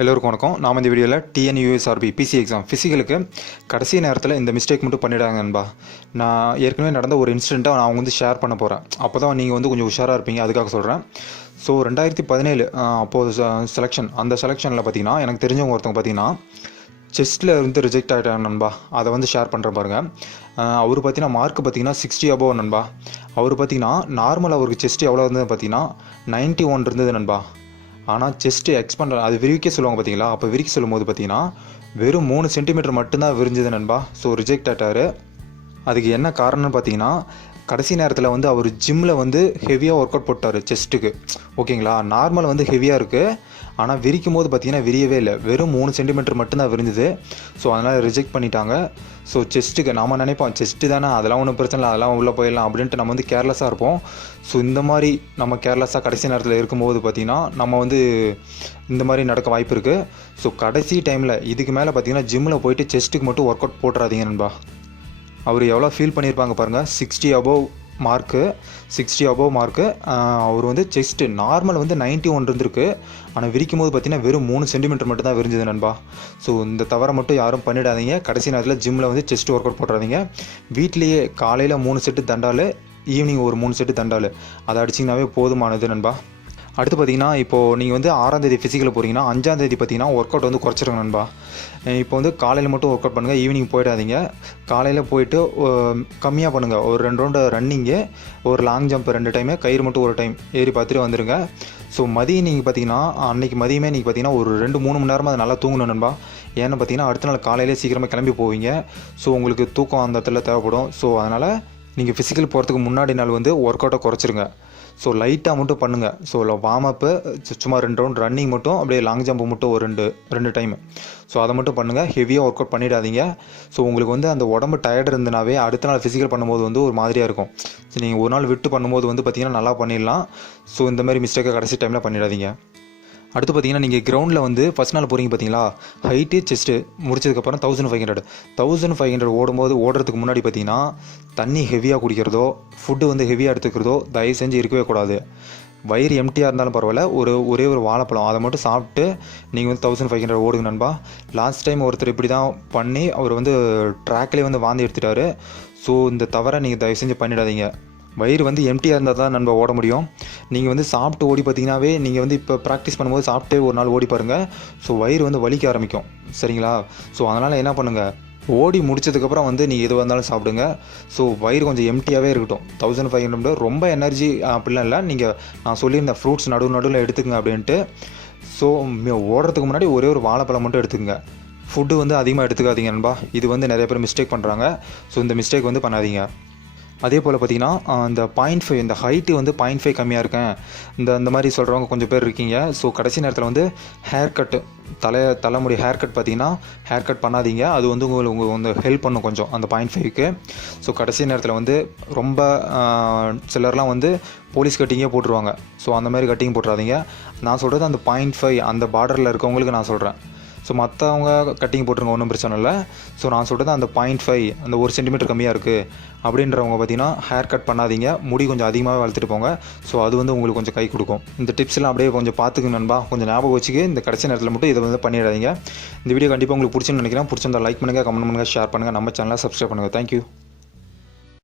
எல்லோருக்கும் வணக்கம். நாம் இந்த வீடியோவில் டிஎன்யூஎஸ்ஆர்பி பிசி எக்ஸாம் ஃபிசிக்கலுக்கு கடைசி நேரத்தில் இந்த மிஸ்டேக் மட்டும் பண்ணிவிடாங்க நண்பா. நான் ஏற்கனவே நடந்த ஒரு இன்சிடெண்ட்டை நான் வந்து ஷேர் பண்ண போகிறேன். அப்போ தான் நீங்கள் வந்து கொஞ்சம் உஷாராக இருப்பீங்க, அதுக்காக சொல்கிறேன். ஸோ 2017 அப்போது செலெக்ஷன், அந்த செலெக்ஷனில் பார்த்தீங்கன்னா எனக்கு தெரிஞ்சவங்க ஒருத்தவங்க பார்த்தீங்கன்னா செஸ்ட்டில் வந்து ரிஜெக்ட் ஆகிட்டாங்க நண்பா. அதை வந்து ஷேர் பண்ணுறேன் பாருங்கள். அவர் பார்த்தீங்கன்னா மார்க் பார்த்தீங்கன்னா 60 above நண்பா. அவர் பார்த்தீங்கன்னா நார்மல் அவருக்கு செஸ்ட் எவ்வளோ இருந்தது பார்த்தீங்கன்னா 91 இருந்தது நண்பா. ஆனால் செஸ்ட்டு எக்ஸ்பேண்ட் அது விரிவிக்க சொல்லுவாங்க பார்த்தீங்களா, அப்போ விரிக்க சொல்லும் போது பார்த்தீங்கன்னா வெறும் 3 சென்டிமீட்டர் மட்டும்தான் விரிஞ்சது நண்பா. ஸோ ரிஜெக்ட் ஆகிட்டார். அதுக்கு என்ன காரணம்னு பார்த்தீங்கன்னா கடைசி நேரத்தில் வந்து அவர் ஜிம்மில் வந்து ஹெவியாக ஒர்க் அவுட் போட்டார் செஸ்ட்டுக்கு. ஓகேங்களா, நார்மல் வந்து ஹெவியாக இருக்குது, ஆனால் விரிக்கும் போது பார்த்தீங்கன்னா விரியவே இல்லை, வெறும் 3 சென்டிமீட்டர் மட்டும்தான் விரிஞ்சுது. ஸோ அதனால் ரிஜெக்ட் பண்ணிட்டாங்க. ஸோ செஸ்ட்டுக்கு நம்ம நினைப்போம் செஸ்ட்டு தானே, அதெல்லாம் ஒன்றும் பிரச்சனை இல்லை, அதெல்லாம் உள்ளே போயிடலாம் அப்படின்ட்டு நம்ம வந்து கேர்லெஸ்ஸாக இருப்போம். ஸோ இந்த மாதிரி நம்ம கேர்லெஸ்ஸாக கடைசி நேரத்தில் இருக்கும்போது பார்த்திங்கன்னா நம்ம வந்து இந்த மாதிரி நடக்க வாய்ப்பு இருக்குது. ஸோ கடைசி டைமில் இதுக்கு மேலே பார்த்திங்கன்னா ஜிம்மில் போயிட்டு செஸ்ட்டுக்கு மட்டும் ஒர்க் அவுட் போட்டுறாதீங்க நண்பா. அவர் எவ்வளோ ஃபீல் பண்ணியிருப்பாங்க பாருங்கள். 60 above மார்க்கு. அவர் வந்து செஸ்ட்டு நார்மல் வந்து 91 இருந்திருக்கு, ஆனால் விரிக்கும் போது பார்த்தீங்கன்னா வெறும் 3 சென்டிமீட்டர் மட்டும் தான் விரிஞ்சது நண்பா. ஸோ இந்த தவறை மட்டும் யாரும் பண்ணிடாதீங்க. கடைசி நேரத்தில் ஜிம்மில் வந்து செஸ்ட் ஒர்க் அவுட் போட்டுறாதீங்க. வீட்லேயே காலையில் 3 செட்டு தண்டால், ஈவினிங் ஒரு 3 செட்டு தண்டால், அதை அடிச்சிங்கனாவே போதுமானது நண்பா. அடுத்து பார்த்தீங்கன்னா இப்போது நீங்கள் வந்து 6ஆம் தேதி ஃபிசிக்கலில் போகிறீங்கன்னா 5ஆம் தேதி பார்த்தீங்கன்னா ஒர்க் அவுட் வந்து குறைச்சிருங்க நண்பா. இப்போ வந்து காலையில் மட்டும் ஒர்க் அவுட் பண்ணுங்கள், ஈவினிங் போயிடாதீங்க. காலையில் போயிட்டு கம்மியாக பண்ணுங்கள், ஒரு 2 ரவுண்டு ரன்னிங்கு, ஒரு லாங் ஜம்ப் 2 டைமு, கயிறு மட்டும் ஒரு டைம் ஏறி பார்த்துட்டு வந்துடுங்க. ஸோ மதியம் நீங்கள் பார்த்தீங்கன்னா அன்றைக்கி மதியமே நீங்கள் பார்த்தீங்கன்னா ஒரு 2-3 மணி நேரமாக அதை நல்லா தூங்கணும் நண்பா. ஏன்னு பார்த்தீங்கன்னா அடுத்த நாள் காலையிலே சீக்கிரமாக கிளம்பி போவீங்க. ஸோ உங்களுக்கு தூக்கம் அந்த இடத்துல தேவைப்படும். ஸோ அதனால் நீங்கள் ஃபிசிக்கல் போகிறதுக்கு முன்னாடி நாள் வந்து ஒர்க் அவுட்டை குறைச்சிருங்க. ஸோ லைட்டாக மட்டும் பண்ணுங்கள். ஸோ வார்ம் அப்பு சும்மா 2 ரவுண்ட் ரன்னிங் மட்டும், அப்படியே லாங் ஜம்ப் மட்டும் ஒரு 2 டைம். ஸோ அதை மட்டும் பண்ணுங்கள், ஹெவியாக ஒர்க் அவுட் பண்ணிடாதீங்க. ஸோ உங்களுக்கு வந்து அந்த உடம்பு டயர்டு இருந்தனாவே அடுத்த நாள் ஃபிசிக்கல் பண்ணும்போது வந்து ஒரு மாதிரியாக இருக்கும். ஸோ நீங்கள் ஒரு நாள் விட்டு பண்ணும்போது வந்து பார்த்திங்கன்னா நல்லா பண்ணிடலாம். ஸோ இந்த மாதிரி மிஸ்டேக்கை கடைசி டைமில் பண்ணிடாதீங்க. அடுத்து பார்த்தீங்கன்னா நீங்கள் கிரவுண்டில் வந்து ஃபஸ்ட் நாள் போகிறீங்க பார்த்தீங்களா, ஹைட்டு செஸ்ட்டு முடிச்சதுக்கப்புறம் 1500 ஓடுறதுக்கு முன்னாடி பார்த்தீங்கன்னா தண்ணி ஹெவியாக குடிக்கிறதோ, ஃபுட்டு வந்து ஹெவியாக எடுத்துக்கிறதோ தயவு செஞ்சு இருக்கவே கூடாது. வயிறு எம்டியாக இருந்தாலும் பரவாயில்ல, ஒரே ஒரு வாழைப்பழம் அதை மட்டும் சாப்பிட்டு நீங்கள் வந்து 1500 ஓடுங்க நண்பா. லாஸ்ட் டைம் ஒருத்தர் இப்படி தான் பண்ணி அவர் வந்து ட்ராக்லேயே வந்து வாந்தி எடுத்துட்டார். ஸோ இந்த தவிர நீங்கள் தயவு செஞ்சு பண்ணிடாதீங்க. வயிறு வந்து எம்டியாக இருந்தால் தான் நம்ம ஓட முடியும். நீங்கள் வந்து சாப்பிட்டு ஓடி பார்த்தீங்கன்னாவே, நீங்கள் வந்து இப்போ ப்ராக்டிஸ் பண்ணும்போது சாப்பிட்டே ஒரு நாள் ஓடி பாருங்கள். ஸோ வயிறு வந்து வலிக்க ஆரம்பிக்கும், சரிங்களா? ஸோ அதனால் என்ன பண்ணுங்கள், ஓடி முடிச்சதுக்கப்புறம் வந்து நீங்கள் எது வந்தாலும் சாப்பிடுங்க. ஸோ வயிறு கொஞ்சம் எம்டியாகவே இருக்கட்டும். 1500 ரொம்ப எனர்ஜி அப்படிலாம் இல்லை. நீங்கள் நான் சொல்லியிருந்தேன் ஃப்ரூட்ஸ் நடுவில் எடுத்துக்கங்க அப்படின்ட்டு. ஸோ ஓடுறதுக்கு முன்னாடி ஒரே ஒரு வாழைப்பழம் மட்டும் எடுத்துக்கங்க. ஃபுட்டு வந்து அதிகமாக எடுத்துக்காதீங்க நண்பா. இது வந்து நிறைய பேர் மிஸ்டேக் பண்ணுறாங்க. ஸோ இந்த மிஸ்டேக் வந்து பண்ணாதீங்க. அதே போல் பார்த்திங்கன்னா இந்த 0.5 இந்த ஹைட்டு வந்து 0.5 கம்மியாக இருக்கேன் இந்த மாதிரி சொல்கிறவங்க கொஞ்சம் பேர் இருக்கீங்க. ஸோ கடைசி நேரத்தில் வந்து ஹேர் கட்டு, தலைமுடி ஹேர் கட் பார்த்திங்கன்னா ஹேர் கட் பண்ணாதீங்க. அது வந்து உங்களுக்கு வந்து ஹெல்ப் பண்ணும் கொஞ்சம் அந்த 0.5க்கு. ஸோ கடைசி நேரத்தில் வந்து ரொம்ப சிலர்லாம் வந்து போலீஸ் கட்டிங்கே போட்டுருவாங்க. ஸோ அந்த மாதிரி கட்டிங் போட்டுறாதீங்க. நான் சொல்கிறது அந்த 0.5 அந்த பார்டரில் இருக்கவங்களுக்கு நான் சொல்கிறேன். ஸோ மற்றவங்க கட்டிங் போட்டுருங்க, ஒன்றும் பிரச்சனை இல்லை. ஸோ நான் சொல்கிறது அந்த 0.5 அந்த 1 சென்டிமீட்டர் கம்மியாக இருக்குது அப்படின்றவங்க பார்த்தீங்கன்னா ஹேர் கட் பண்ணாதீங்க, முடி கொஞ்சம் அதிகமாக வளர்த்துட்டு போங்க. ஸோ அது வந்து உங்களுக்கு கொஞ்சம் கை கொடுக்கும். இந்த டிப்ஸ்லாம் அப்படியே கொஞ்சம் பார்த்துக்குங்க நண்பா, கொஞ்சம் ஞாபகம் வச்சுக்க. இந்த கடைசி நேரத்தில் மட்டும் இதை வந்து பண்ணிடாதீங்க. இந்த வீடியோ கண்டிப்பாக உங்களுக்கு பிடிச்சுன்னு நினைக்கிறேன். பிடிச்சிருந்தா லைக் பண்ணுங்கள், கமெண்ட் பண்ணுங்கள், ஷேர் பண்ணுங்கள், நம்ம சேனலை சப்ஸ்கிரைப் பண்ணுங்கள். தேங்க்யூ.